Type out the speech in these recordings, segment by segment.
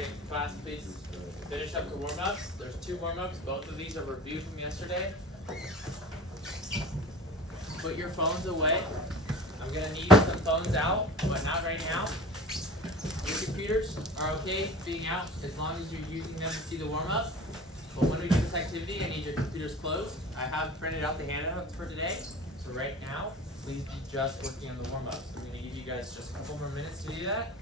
Okay, class, please finish up the warm-ups. There's 2 warm-ups. Both of these are reviewed from yesterday. Put your phones away. I'm gonna need some phones out, but not right now. Your computers are okay being out as long as you're using them to see the warm-up. But when we do this activity, I need your computers closed. I have printed out the handouts for today. So right now, please be just working on the warm-ups. I'm gonna give you guys just a couple more minutes to do that.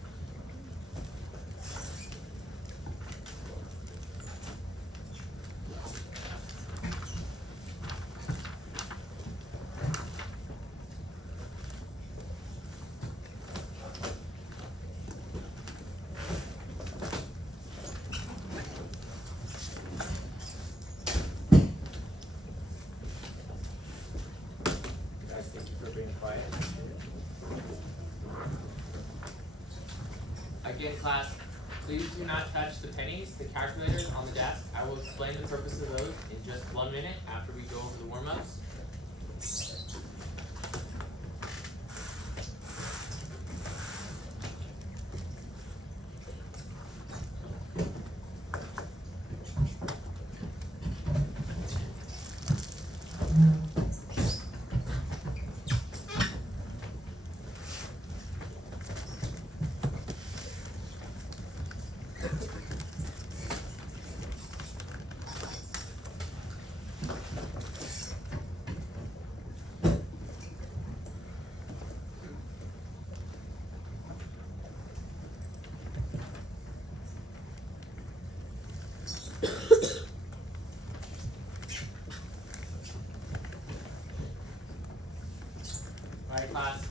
Again, class, please do not touch the pennies, the calculators on the desk. I will explain the purpose of those in just 1 minute after we go over the warm-ups. Alright, class,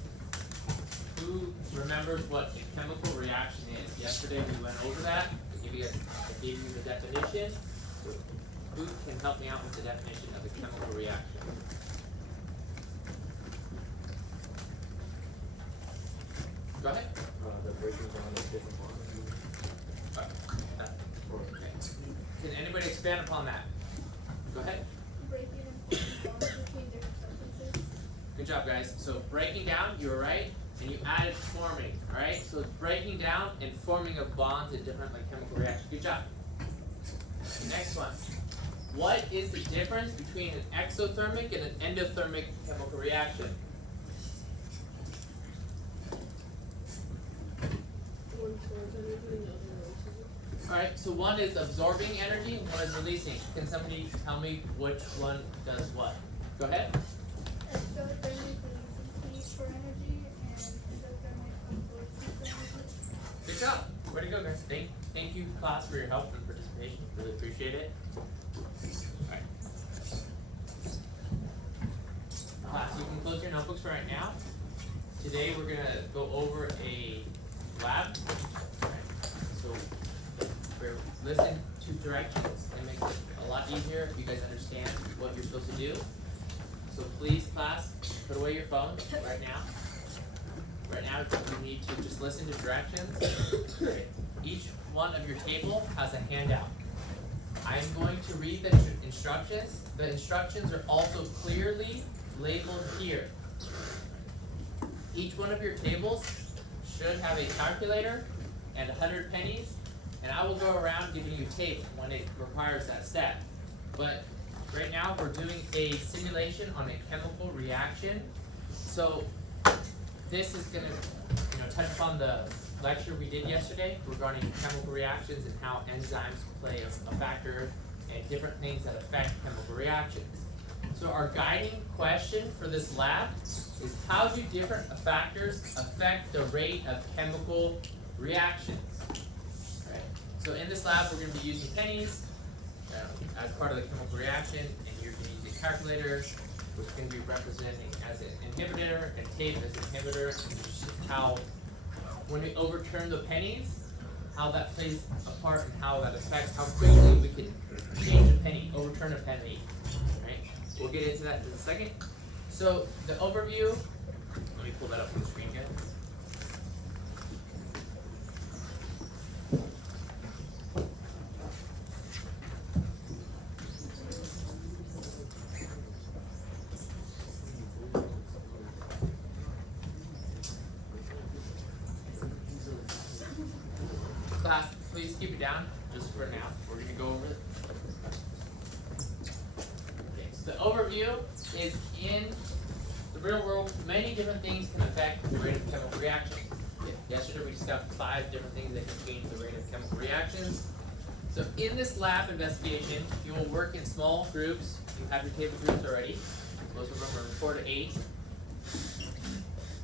who remembers what a chemical reaction is? Yesterday we went over that. I gave you the definition. Who can help me out with the definition of a chemical reaction? Go ahead. The breaking down of different molecules. Okay. Can anybody expand upon that? Go ahead. Breaking and forming bonds between different substances. Good job, guys. So breaking down, you were right, and you added forming. All right. So it's breaking down and forming of bonds in different chemical reactions. Good job. Next one. What is the difference between an exothermic and an endothermic chemical reaction? One stores energy and the other releases it. All right. So one is absorbing energy, and one is releasing. Can somebody tell me which one does what? Go ahead. Exothermic releases heat for energy and endothermic absorbs heat for energy. Good job. Way to go, guys. Thank you, class, for your help and participation. Really appreciate it. Alright. Class, you can close your notebooks for right now. Today we're gonna go over a lab. Alright. So listen to directions and make it a lot easier if you guys understand what you're supposed to do. So please, class, put away your phones right now. Right now, you need to just listen to directions. Right. Each one of your table has a handout. I'm going to read the instructions. The instructions are also clearly labeled here. Each one of your tables should have a calculator and 100 pennies, and I will go around giving you tape when it requires that step. But right now, we're doing a simulation on a chemical reaction. So this is going to touch upon the lecture we did yesterday regarding chemical reactions and how enzymes play a factor and different things that affect chemical reactions. So our guiding question for this lab is, how do different factors affect the rate of chemical reactions? Right. So in this lab, we're going to be using pennies as part of the chemical reaction, and you're going to use a calculator, which is going to be representing as an inhibitor, and tape as an inhibitor, and it's just how, when we overturn the pennies, how that plays a part and how that affects how quickly we can change a penny, overturn a penny, right? We'll get into that in a second. So the overview, let me pull that up on the screen, guys. Class, please keep it down just for now. We're gonna go over it. Okay, so the overview is in the real world, many different things can affect the rate of chemical reactions. Yesterday we discussed 5 different things that can change the rate of chemical reactions. So in this lab investigation, you will work in small groups. You have your table groups already. Most of them are 4 to 8.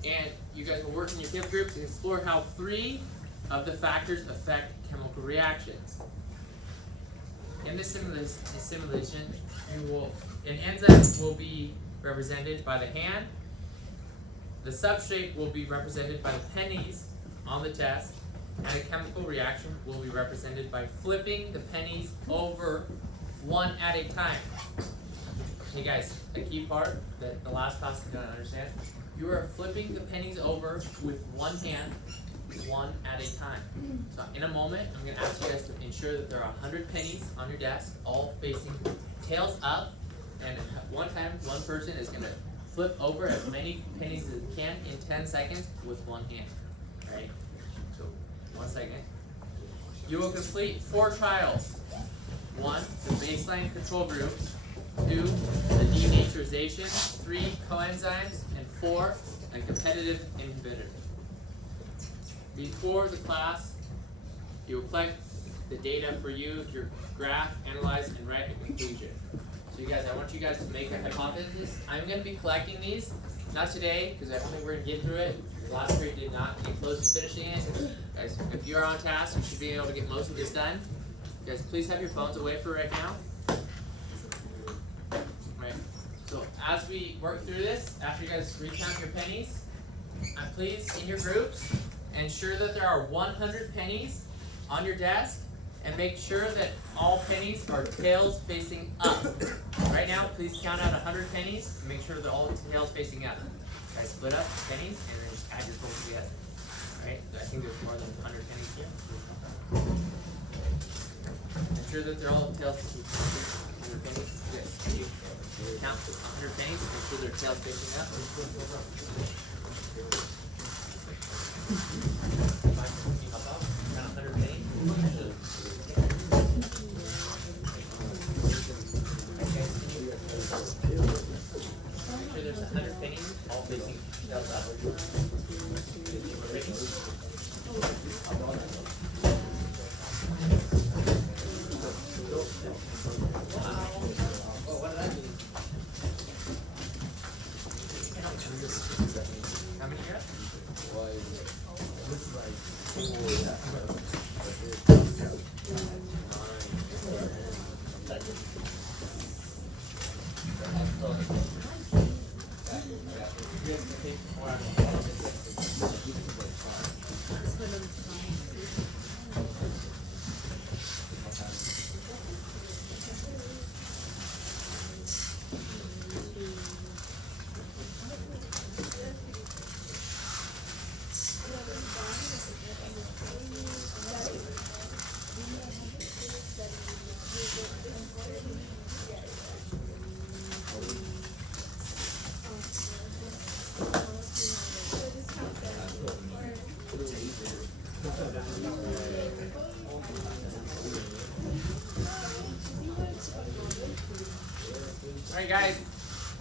And you guys will work in your table groups and explore how 3 of the factors affect chemical reactions. In this simulation, an enzyme will be represented by the hand. The substrate will be represented by the pennies on the test, and a chemical reaction will be represented by flipping the pennies over one at a time. Hey guys, a key part that the last class you don't understand, you are flipping the pennies over with one hand, one at a time. So in a moment, I'm going to ask you guys to ensure that there are 100 pennies on your desk, all facing tails up, and at one time, one person is going to flip over as many pennies as they can in 10 seconds with one hand. Alright? So, 1 second. You will complete 4 trials. 1, the baseline control group. 2, the denaturization. 3, coenzymes. And 4, a competitive inhibitor. Before the class, you will collect the data for you, your graph, analyze, and write a conclusion. So you guys, I want you guys to make a hypothesis. I'm going to be collecting these, not today, because I don't think we're going to get through it. The last period did not get close to finishing it. Guys, if you're on task, you should be able to get most of this done. You guys, please have your phones away for right now. Right. So as we work through this, after you guys recount your pennies, please, in your groups, ensure that there are 100 pennies on your desk, and make sure that all pennies are tails facing up. Right now, please count out 100 pennies and make sure that all tails facing up. Guys, split up pennies and then just add your totals together. Alright, so I think there's more than 100 pennies here. Ensure that they're all tails facing up. 100 pennies. Yes, you count 100 pennies, make sure they're tails facing up. Count 100 pennies. Make sure there's 100 pennies all facing tails up. How many you got? Alright guys,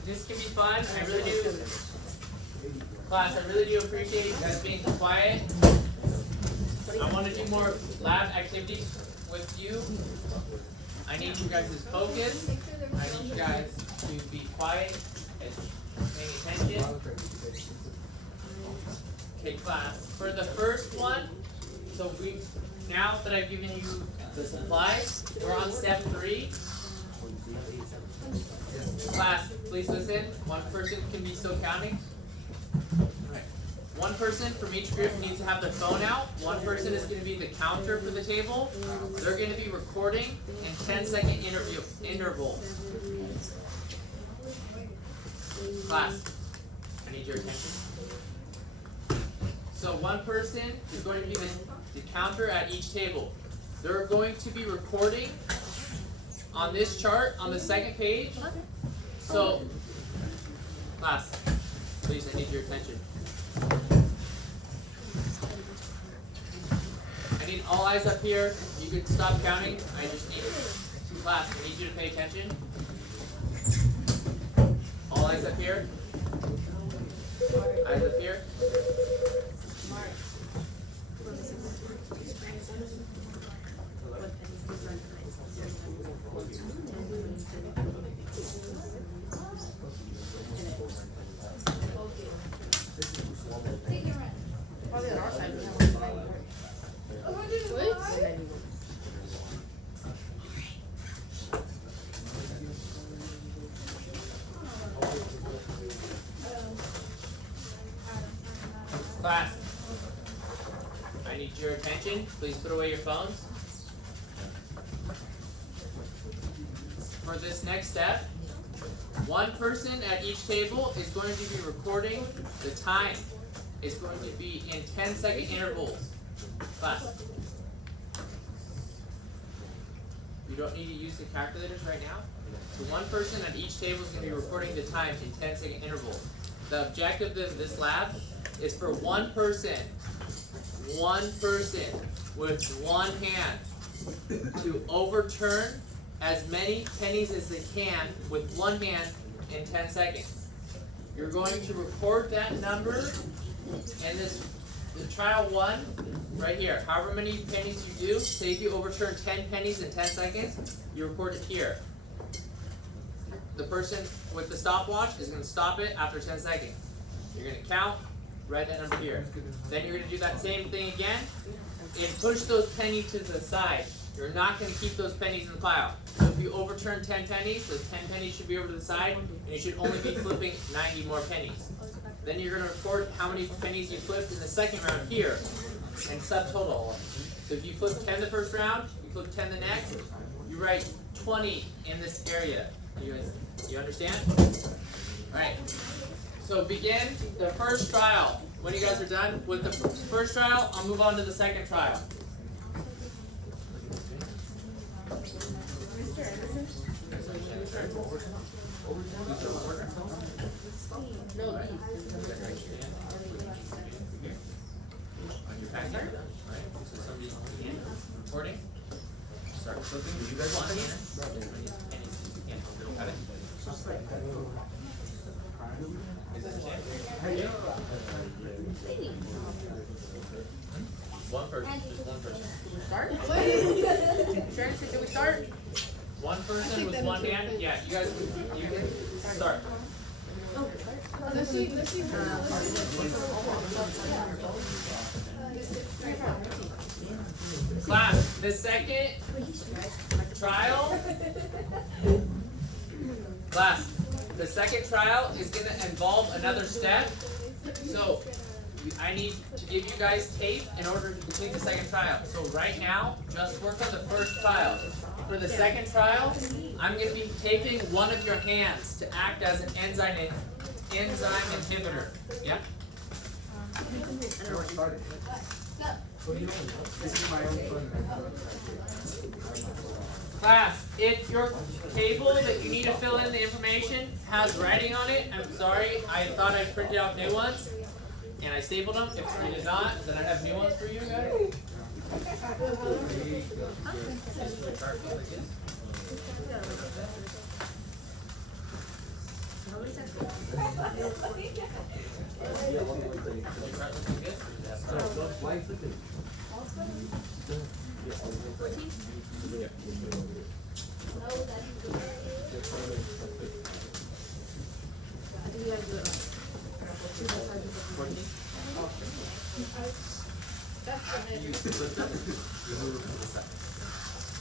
this can be fun. I really do. Class, I really do appreciate you guys being quiet. I want to do more lab activities with you. I need you guys' focus. I need you guys to be quiet and paying attention. Okay, class. For the first one, so now that I've given you the supplies, we're on step 3. Class, please listen. One person can be still counting. Alright. One person from each group needs to have their phone out. One person is going to be the counter for the table. They're going to be recording in 10-second intervals. Class, I need your attention. So one person is going to be the counter at each table. They're going to be recording on this chart on the second page. So, class, please, I need your attention. I need all eyes up here. You can stop counting. I just need class. I need you to pay attention. All eyes up here. Eyes up here. Take your run. Probably on our side, we have one. 105. Class. I need your attention. Please put away your phones. For this next step, one person at each table is going to be recording the time. It's going to be in 10-second intervals. Class. You don't need to use the calculators right now. So one person at each table is going to be recording the time in 10-second intervals. The objective of this lab is for one person with one hand to overturn as many pennies as they can with one hand in 10 seconds. You're going to record that number in the trial 1 right here. However many pennies you do, say if you overturn 10 pennies in 10 seconds, you record it here. The person with the stopwatch is going to stop it after 10 seconds. You're going to count, write that number here. Then you're going to do that same thing again and push those pennies to the side. You're not going to keep those pennies in the pile. So if you overturn 10 pennies, those 10 pennies should be over to the side, and you should only be flipping 90 more pennies. Then you're going to record how many pennies you flipped in the second round here, and subtotal all of them. So if you flip 10 the first round, you flip 10 the next, you write 20 in this area. You understand? Alright. So begin the first trial. When you guys are done with the first trial, I'll move on to the second trial. No, On your packet. Alright, so somebody begin recording. Start flipping. You guys want hand? Have it. One person, just one person. start? Sharon, should we start? One person with one hand. Yeah, you guys, you can start. Let's see. Class, the second trial. Class, the second trial is going to involve another step. So I need to give you guys tape in order to complete the second trial. So right now, just work on the first trial. For the second trial, I'm going to be taping one of your hands to act as an enzyme inhibitor. Yeah? Class, if your table that you need to fill in the information has writing on it, I'm sorry, I thought I printed out new ones and I stapled them. If you did not, then I have new ones for you guys.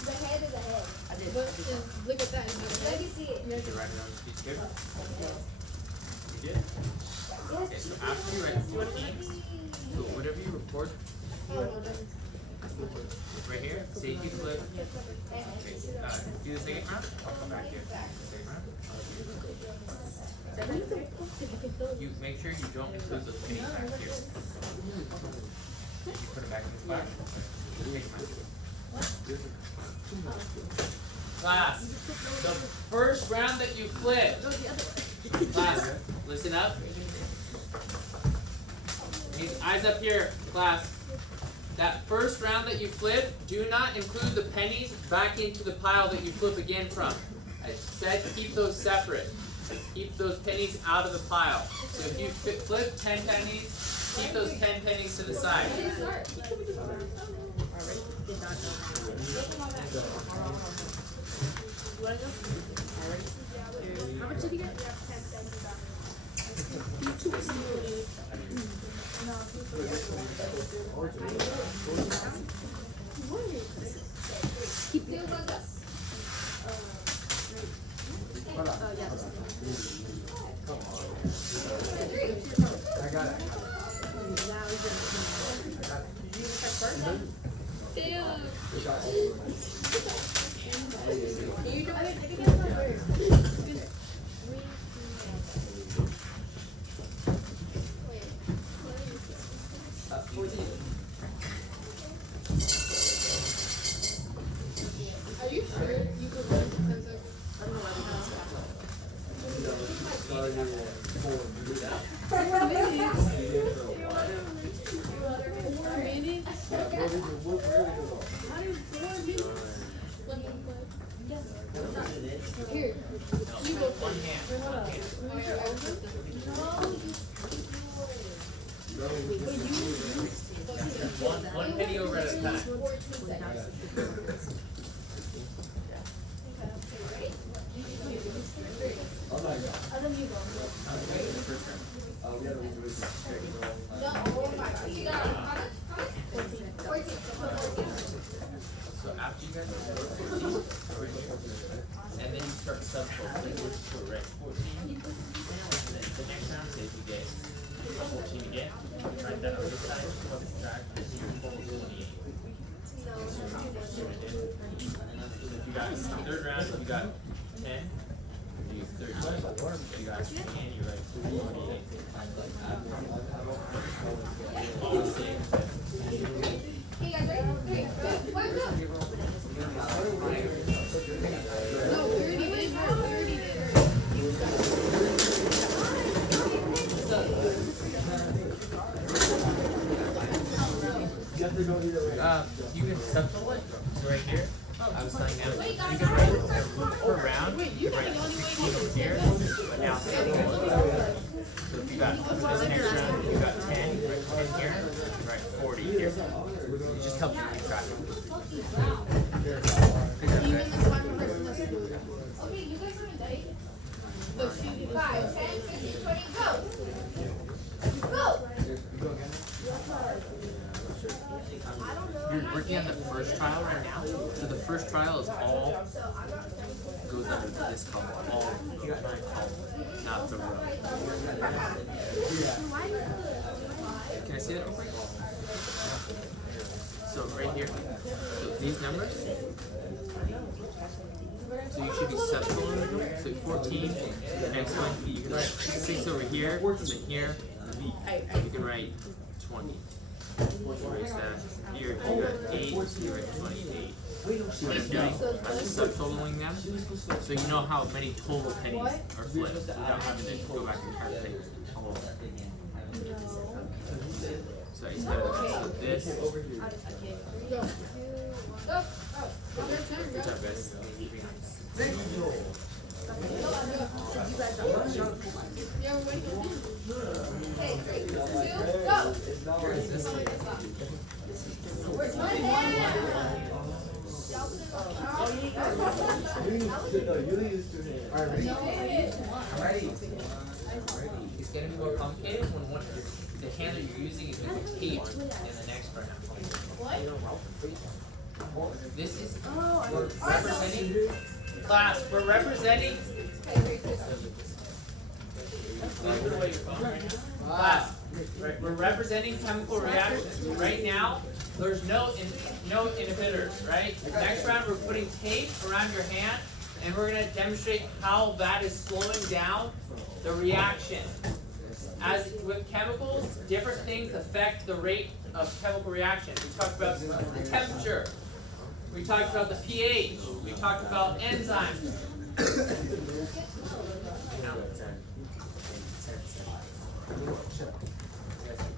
The head is a head. I did. Look at that. Let me see it. You have to write it on this piece of paper. You did? Okay, so after you write so whatever you record right here, say if you flip, okay, do the second round, I'll come back here. Second round. You make sure you don't include those pennies back here. You put it back in the box. Take them out. Class, the first round that you flip, class, listen up. These eyes up here, class. that first round that you flip, do not include the pennies back into the pile that you flip again from. I said keep those separate. Keep those pennies out of the pile. So if you flip 10 pennies, keep those 10 pennies to the side. How much did you get? Are you sure you could run because of Here, you go One hand. One penny over at a time. So after you guys are 14, and then you start sub-folding, right? 14. And then the next round, say if you get 14 again, write that on this side, subtract, and you're 28. So if you got third round, you got 10, you 30. If you got 10, you're like 48. Hey guys, ready? 3, 2, 1, go! No, 30 did. 30 You can subtotal it. So right here, I was telling them, you can write per round, you can write 16 here, but now so if you got this next round, you got 10, you write 10 here, you write 40 here. It just helps you keep track of it. Okay, you guys are ready? Go shoot. 5, 10, 15, 20, go! Go! You're working on the first trial right now. So the first trial is all goes under this column, all column, not the row. Can I see that real quick? So right here, so these numbers. So you should be subtotaling them. So 14, the next one, you can write 6 over here, and then here, you can write 20. Erase that. Here, you got 8, you write 28. See what I'm doing? I'm just subtotaling them, so you know how many total pennies are flipped without having to go back and calculate all of them. So I just gotta so this. Go. Go. Good job, guys. Yeah, we're ready. Okay, 3, 2, go! It's gonna be more complicated when the hand that you're using is gonna be taped in the next round. This is representing class. We're representing class. We're representing chemical reactions. Right now, there's no inhibitors, right? Next round, we're putting tape around your hand, and we're gonna demonstrate how that is slowing down the reaction. As with chemicals, different things affect the rate of chemical reaction. We talked about the temperature. We talked about the pH. We talked about enzymes.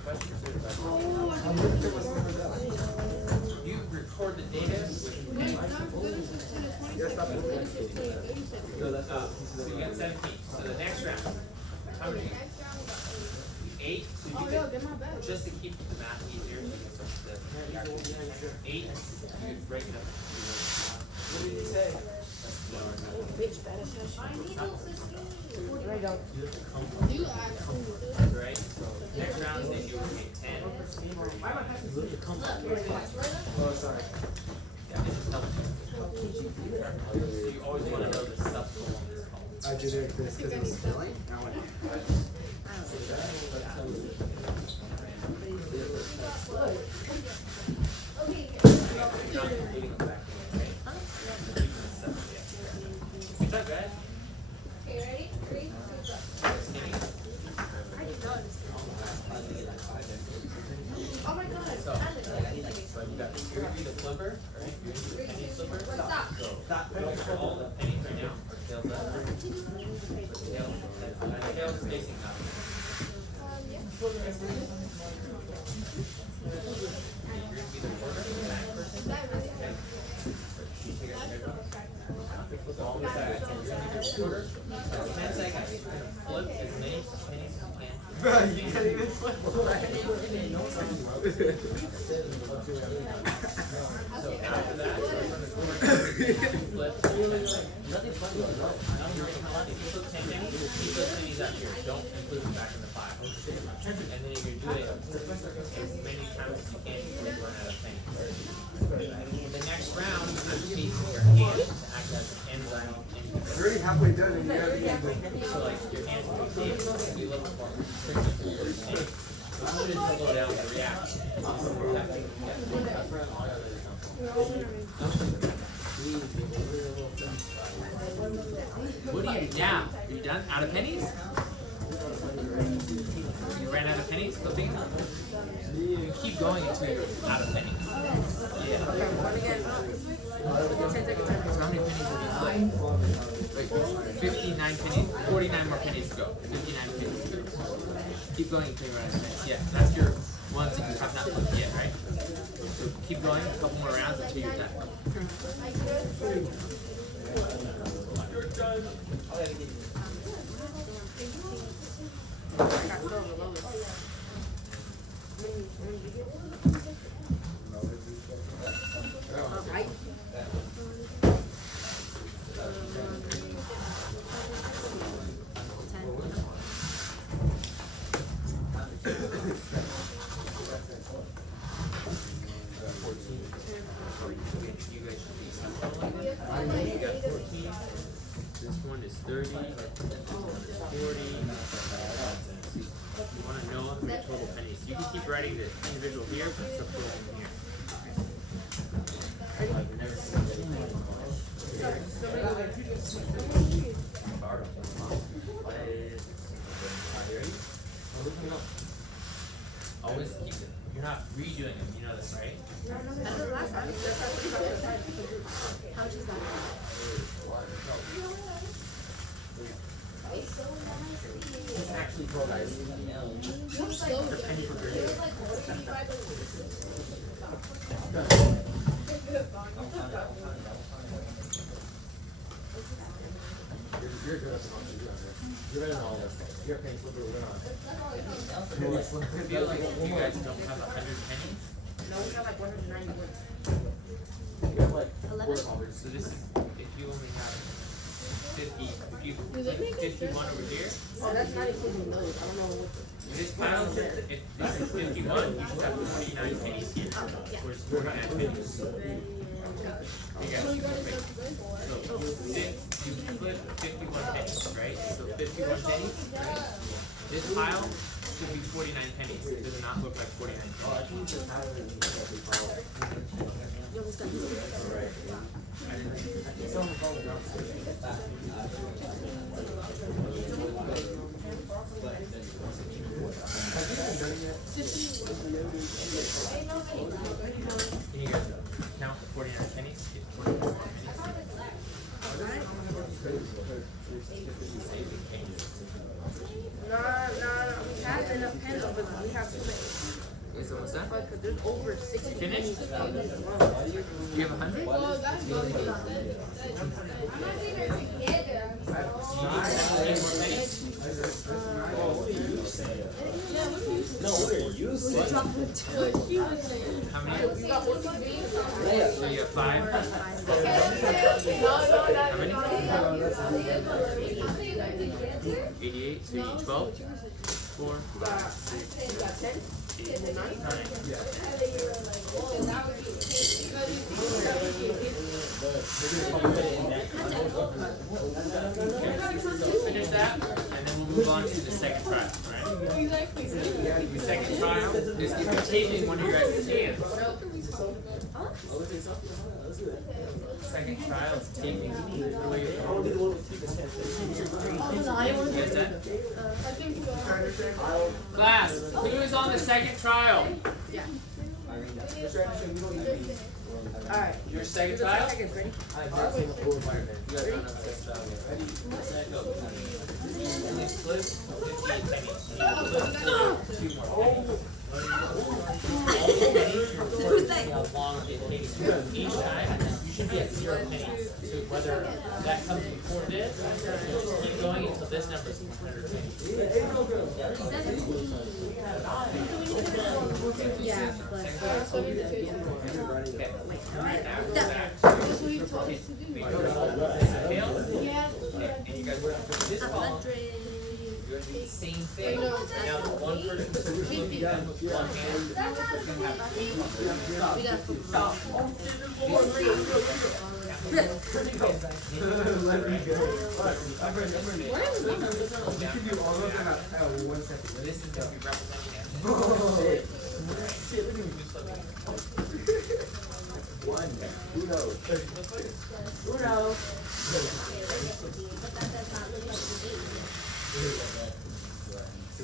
Questions? So you got 17. So the next round, how many? 8. So you could, just to keep the math easier, so you can start the 8. You could break it up. What did he say? Right? So next round, then you would take 10. Oh, sorry. Yeah, it just helps you. So you always want to know the subtotal on this column. I did it because it was spelling. Now I You're not including the back end, right? Good job, guys. Okay, ready? 3, 2, go. Oh my god. So you got here would be the flipper, right? Here's the penny flipper. Stop. So all the pennies right now are tails up. Tails facing up. Yeah. Here's be the quarter, the back person. Is that really Okay. You take a schedule. Flip all the back. Quarter. 10 seconds. Flip as many pennies as you can. You can't even flip. So after that, flip. Nothing funny. If you flip 10 pennies, keep those pennies out here. Don't include them back in the pile. And then you're gonna do it as many times as you can before you run out of pennies. The next round, you have to use your hands to act as an enzyme in the We're already halfway done and you haven't So like your hands will be deep, you look for it. So you should slow down the reaction. What do you do now? Are you done? Out of pennies? You ran out of pennies? Flipping? You keep going until you're out of pennies. Yeah. So how many pennies have you flipped? Wait, 59 pennies, 49 more pennies to go. 59 pennies to go. Keep going until you're out of pennies. Yeah, that's your ones that you have not flipped yet, right? So keep going, a couple more rounds until you're done. You guys should be something. You got 14. This one is 30. This one is 40. You want to know how many total pennies. You can keep writing the individual here, but subtotal in here. Always keep it. You're not redoing them, you know this, right? How much is that? It's actually called penny for grade. You're good at the monster. You're better than all of us. You're paying flipper. We're not. I feel like you guys don't have 100 pennies. No, we have like 190 words. You have like 11? So this is if you only have 50. If you put 51 over here, Oh, that's not including those. I don't know what. this pile, if this is 51, you should have 49 pennies here. Where's 49 pennies? You guys, wait. So you flip 51 pennies, right? So 51 pennies, right? This pile should be 49 pennies. It does not look like 49 pennies. You almost got Can you guys count the 49 pennies? Get 49 pennies. No, we have enough pens over there. We have too many. Okay, so what's that? But There's over 60. Finish? You have 100? Well, that's really good. I'm not saying they're together. Any more pennies? No, what are you saying? How many? We got 14 beans. So you have 5? How many? 88. So you need 12? 4, 5, 6, 7, 8, 9. Finish that, and then we'll move on to the second trial, alright? The second trial is if you're taping one of your guys' hands. Second trial is taping the way you get that? Class, who is on the second trial? Alright. Your second trial? Seconds, ready? You guys don't know the second trial yet. Ready, set, go. Only flip 15 pennies. You need to flip 2 more pennies. How long it takes each time, you should be at 0 pennies. So whether that comes before this, you'll just keep going until this number is 100 pennies. Yeah, but. Okay. Now go back. That's what he told us to do. Fail? Yeah. Okay, and you guys work for this column. You're gonna do the same thing. Now the one person who's looking done with one hand is gonna have this is gonna be representing it.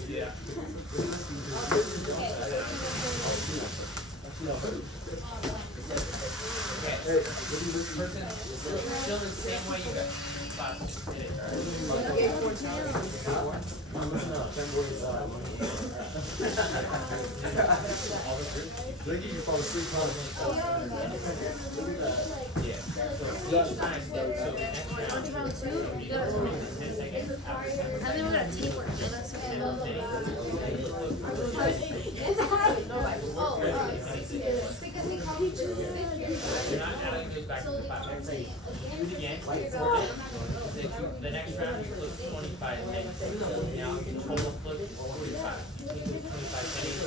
Yeah. Okay. Person, still the same way you guys. Hit it. Look, you can fall asleep on Yeah. So each time, so next round, you got 10 seconds after 10 You're not adding those back to the 5 minutes. Do it again. The next round you flip 25 pennies. Now total flip is 45. You can do 25 pennies.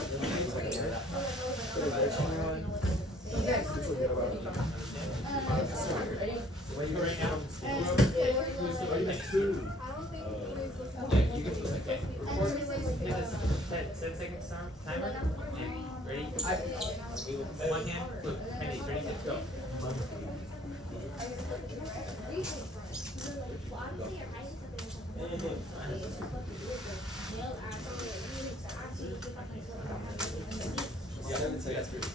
Where you right now? Who's the right next to you? Yeah, you can flip again. Hit this 10 seconds timer. And ready? One hand, flip pennies. Ready, set, go.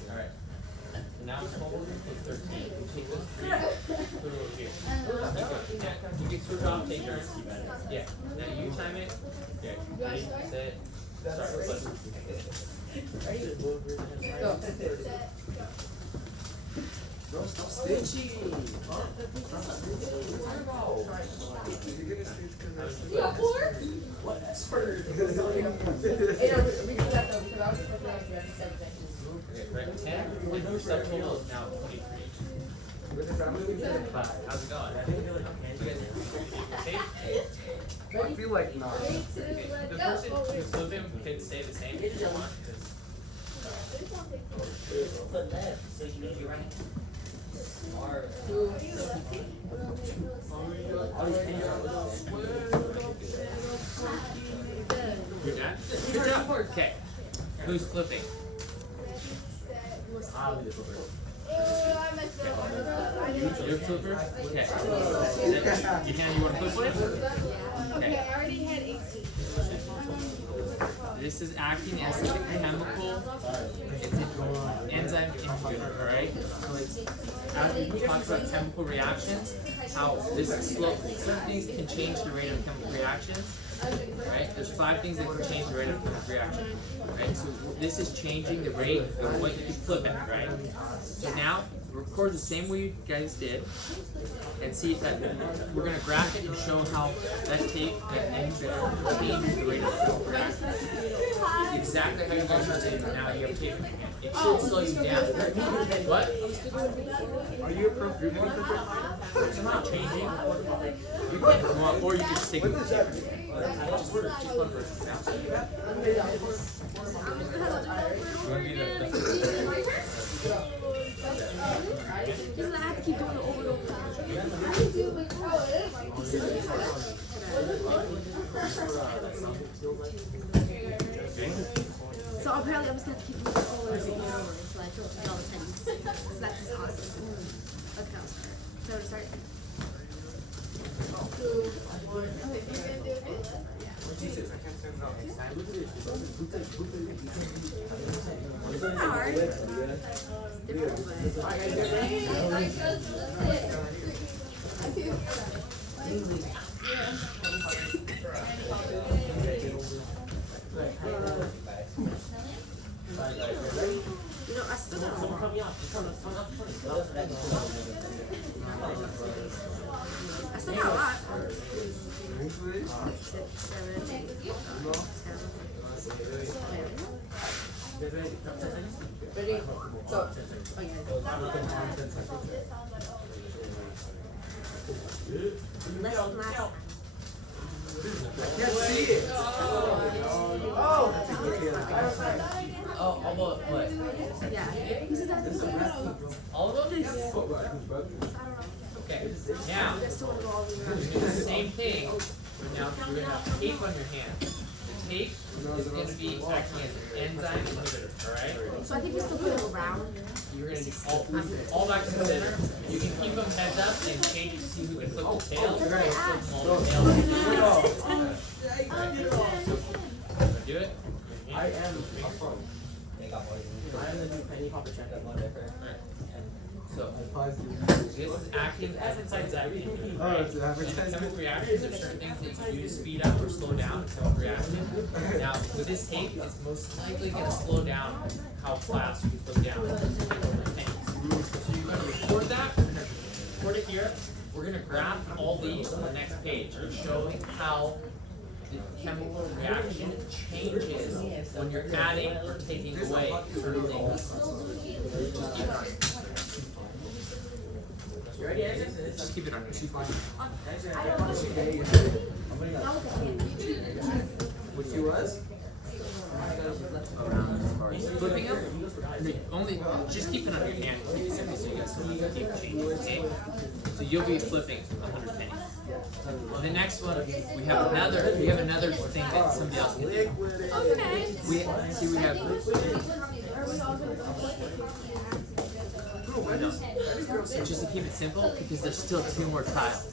Alright. Now it's hold with 13. You take those 3, put it over here. Yeah, you can switch off, take turns. Yeah. Now you time it. Yeah. Ready, set, start. Flip. Go. Bro, stop stitching. What? That's hurt. Hey, no, we do that though because I was supposed to have 7 seconds. Okay, right. 10. And your subtotal is now 23. How's it going? You guys okay? I feel like not. The person who's flipping could stay the same if you want. You're done? Good job. Okay. Who's flipping? I'll be the flipper. Oh, I messed up. You're flipper? Okay. You hand you want to flip with? Okay, I already had 18. This is acting as a chemical, it's an enzyme inhibitor, alright? So it's, after we talk about chemical reactions, how this is slow, certain things can change the rate of chemical reactions, right? There's 5 things that can change the rate of chemical reaction, right? So this is changing the rate of what you can flip it, right? So now, record the same way you guys did, and see if that, we're gonna graph it and show how that tape, that inhibitor changes the rate of chemical reaction. Exactly how you guys are doing now, you have tape in your hand. It should slow you down. What? Are you a pro? You're gonna put your It's not changing. You can come up, or you can stick with the tape. Just one person. You wanna be the Because I have to keep doing it over and over. So apparently I'm just gonna have to keep doing it over and over until I fill all the pennies. So that's just awesome. Okay, I'll start. So to start. Not hard. Different, you know, I still got a lot. I still got a lot. 6, 7, 8, Ready? Go. oh yeah. Less glass. Oh, almost what? Yeah. This is All of them? Okay. Now, I still want to go all the way we're around. gonna do the same thing, but now you're gonna have tape on your hand. The tape is gonna be acting as an enzyme inhibitor, alright? So I think we still put it around. You're gonna do all back to the center. You can keep them heads up and change it to see who can flip the tail. You're gonna flip them all the tails. Do it? I am a pro. I am the new penny popper check. So, this is acting as an enzyme inhibitor. Oh, it's an advertisement. Chemical reactions are certain things that you do to speed up or slow down a chemical reaction. Now, with this tape, it's most likely going to slow down how fast you put down the pennies. So you're going to record that. We're going to record it here. We're going to graph all these on the next page, showing how the chemical reaction changes when you're adding or taking away certain things. Just keep it on. You ready, Anderson? Just keep it on. She's fine. Which you was? Flipping them? Only, just keep it on your hand, so you guys can keep changing, okay? So you'll be flipping 100 pennies. The next one, we have another thing that somebody else can do. Okay. We have. No. So just to keep it simple, because there's still 2 more trials.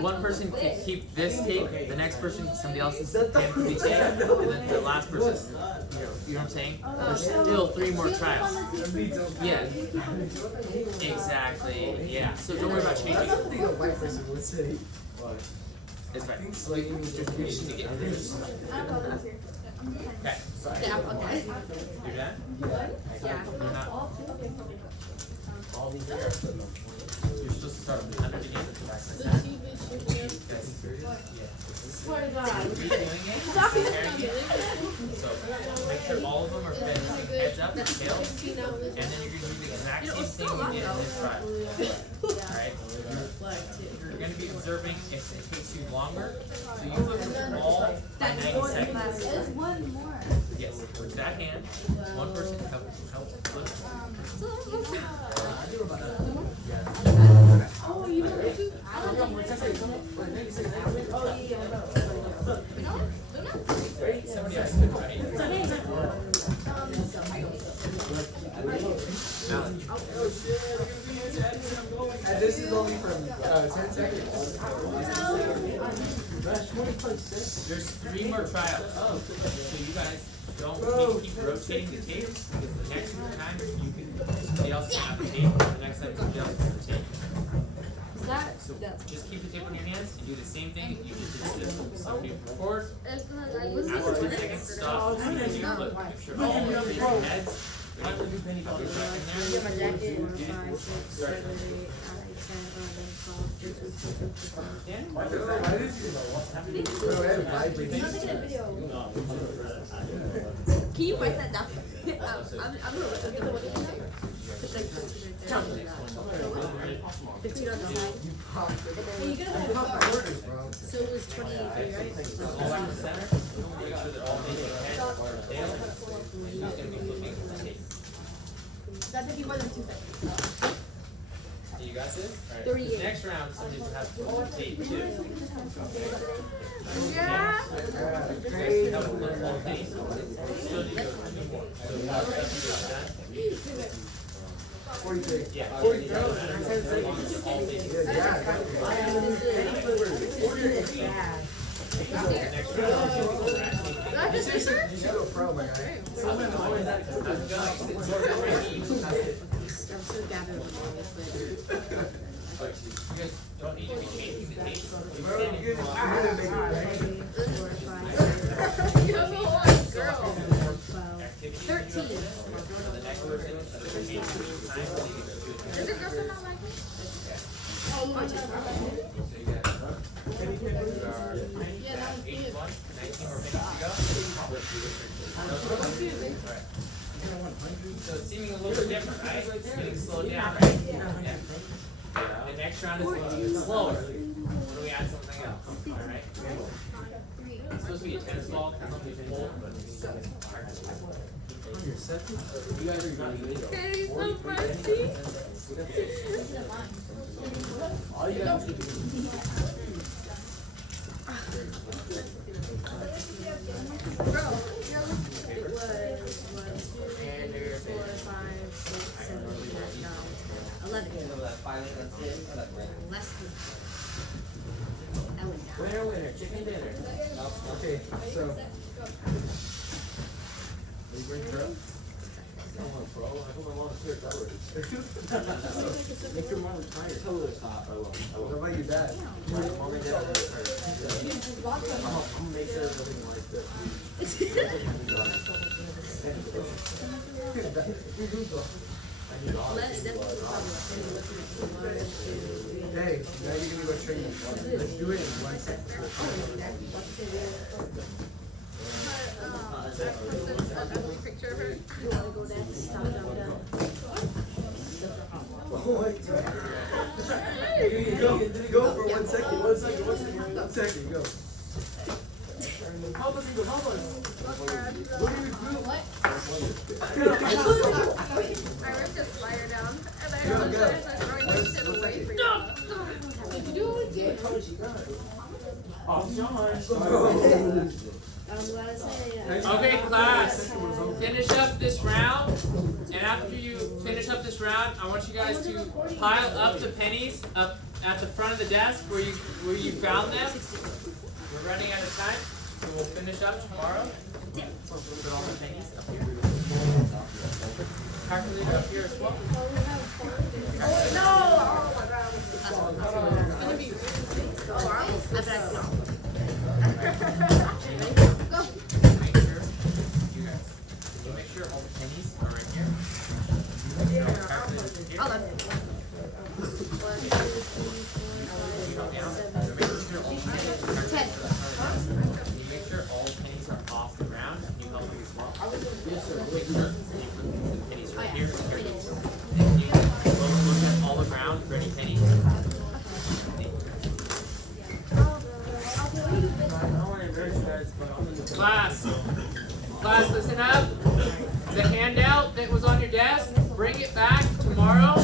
One person can keep this tape, the next person, somebody else's tape can be taped, and then the last person, you know what I'm saying? There's still 3 more trials. Yeah. Exactly, yeah. So don't worry about changing. It's right. So you just need to get this. Okay. Yeah, okay. You're done? Yeah. You're not. All these are. You're supposed to start with 100 again. Swear to God. So make sure all of them are facing heads up and tails, and then you're going to do the exact same thing you did in this trial. Alright? You're going to be observing if it takes you longer, so you flip them all by 90 seconds. There's one more. Yes, with that hand, one person help flip. Oh, you know what? Somebody else could, right? Now, And this is only from 10 seconds. There's 3 more trials. So you guys don't keep rotating the tapes because the next time you can somebody else can have the tape, the next time somebody else has the tape. Is that? So just keep the tape on your hands and do the same thing that you just did to this. Somebody record, after 2 seconds, stop, and then you look. Make sure all of your heads. Yeah, my jacket. 5, 6, 7, 8, 9, 10, 11, 12, 13. Can you write that down? I'm gonna look at the one. It's like 15 on the side. So it was 28, right? All around the center. Make sure that all the heads are down. And who's going to be looking at the tape? That's if you more than 2 seconds. You got this? Alright. 38. Next round, somebody will have to tape too. Yeah. Great. Have a little more tape. Still need to go 2 more. So after you get done. 43. Yeah. 43. All tape. Next round, we're actually That's just picture? You should go pro, my guy. how's it going? I'm so gathered with all this, but You guys don't need to be changing the tape. Bro, you're gonna make it rain. 4, 5, 6, 7, 8, 9, 10, 11, 12, 13. So the next person, instead of changing each time, they need to do it. Is your girlfriend not like me? So you guys, Yeah, that was 81, 19 cute. more minutes to go. So it's seeming a little bit different, right? It's getting slowed down, right? Yeah. The next round is a little bit slower. What do we add something else? Alright? It's supposed to be a tennis ball, something's full, but it's you guys are running video. Okay, so musty. All you guys do is Bro, it was 1, 2, 3, 4, 5, 6, 7, 8, 9, 10, 11. Less than that went down. Winner, chicken dinner. Okay, so. Are you bring pro? Make your mom retire. What about your dad? I'm gonna make sure everything like this. Hey, now you're gonna go training. Let's do it in 1 second. Picture of her. Go down, stop, down, down. Go for 1 second. 1 second. 1 second. 1 second. Go. Help us, Eagle. Help us. What do you do? What? I ripped this flyer down and I Go, was go. throwing this shit away for you. Did you do it? I'm gonna say, okay, class. Finish up this round, and after you finish up this round, I want you guys to pile up the pennies up at the front of the desk where you found them. We're running out of time, so we'll finish up tomorrow. Put all the pennies up here. Calculator up here as well. Make sure all the pennies are right here. Calculator's here. I'll let it. 1, 2, 3, 4, 5, 6, 7, 8, 9, 10. Can you make sure all the pennies are off the ground? Can you help me as well? Yes, sir. Make sure you put the pennies right here. Here. Thank you. Look at all the ground for any pennies. Class, listen up. The handout that was on your desk, bring it back tomorrow.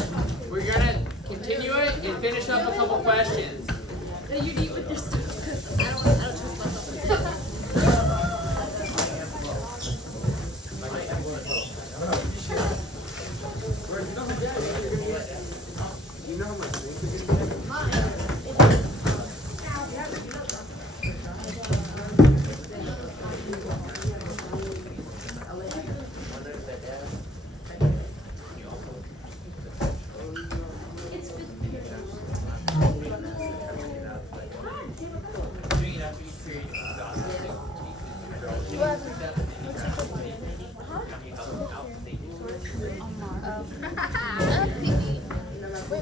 We're gonna continue it and finish up a couple questions. No, you need with your stuff. I don't trust myself. No,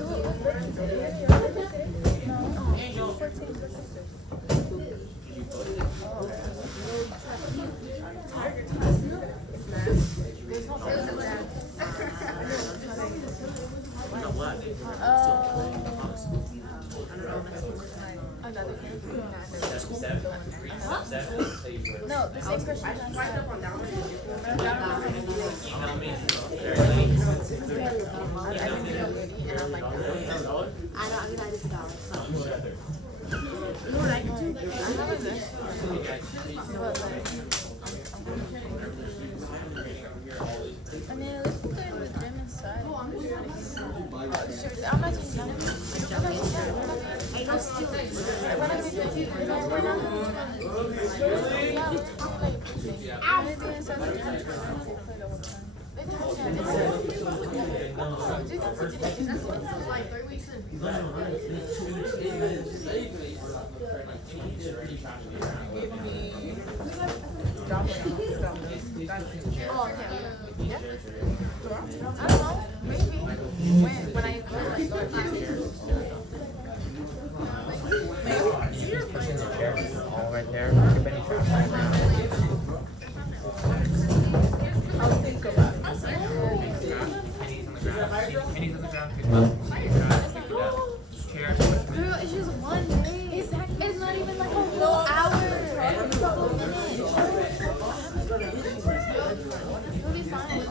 the same person. I know, I'm glad it's $1. You know what I can do? I mean, let's go to the gym inside. I'm not just I know stupid. Like 3 weeks in. Oh, okay. I don't know. Maybe. When I start All right there. Look at Benny Trash. I'll think about it. Pennies on the ground. Chairs. Girl, it's just one day. It's not even like a whole hour. It's a couple minutes. You'll be fine. The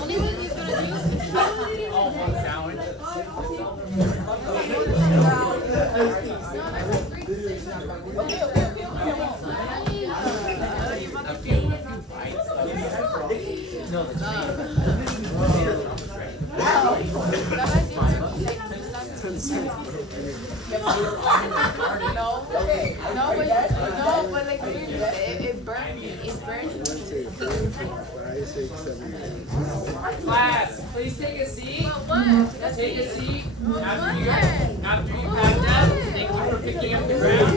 only thing he's gonna do is All one sandwich. A few bites. No, the No, but like it burned me. It burned me. Class, please take a seat. What? Take a seat. After you packed up, thank you for picking up the ground.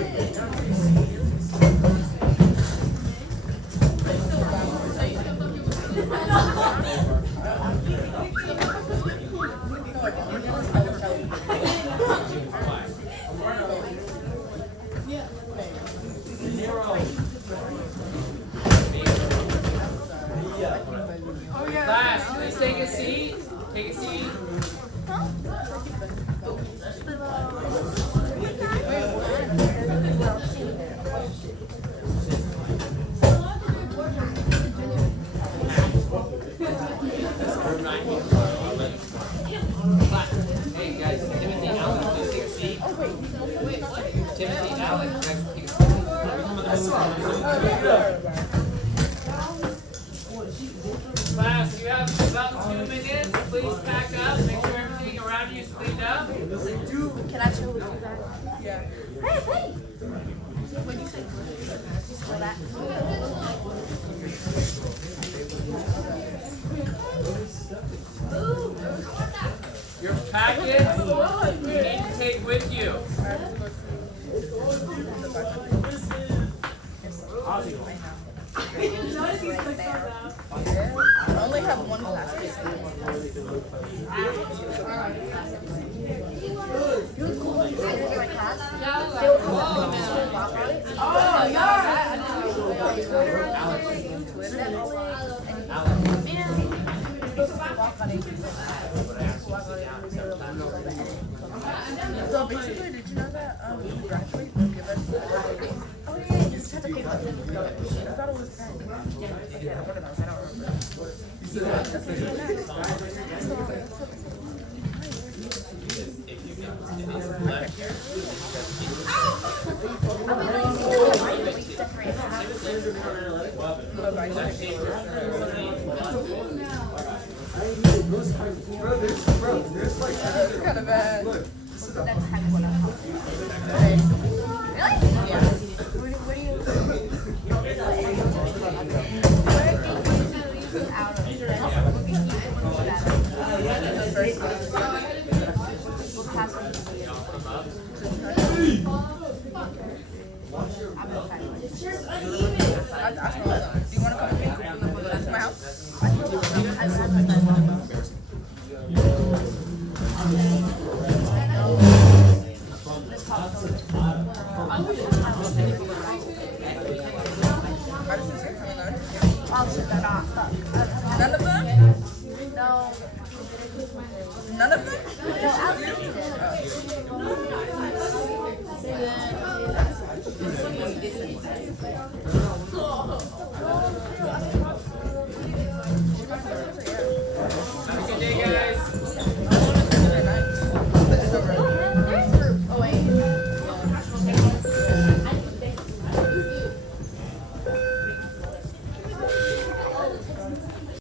Class, please take a seat. Take a seat. Hey guys, Timothy and Alec, please take a seat. Timothy and Alec, guys, take a seat. Class, you have about 2 minutes. Please pack up. Make sure everything around you is cleaned up. Can I chill with you guys? Yeah. Hey, hey! What do you think? You smell that? Your packets you need to take with you. I only have one class. So basically, did you know that you graduate and give us oh yeah, you just have to pay for it. I thought it was 10. Yeah, what are those? I don't remember. That's kind of bad. Do you want to come to my house? None of them?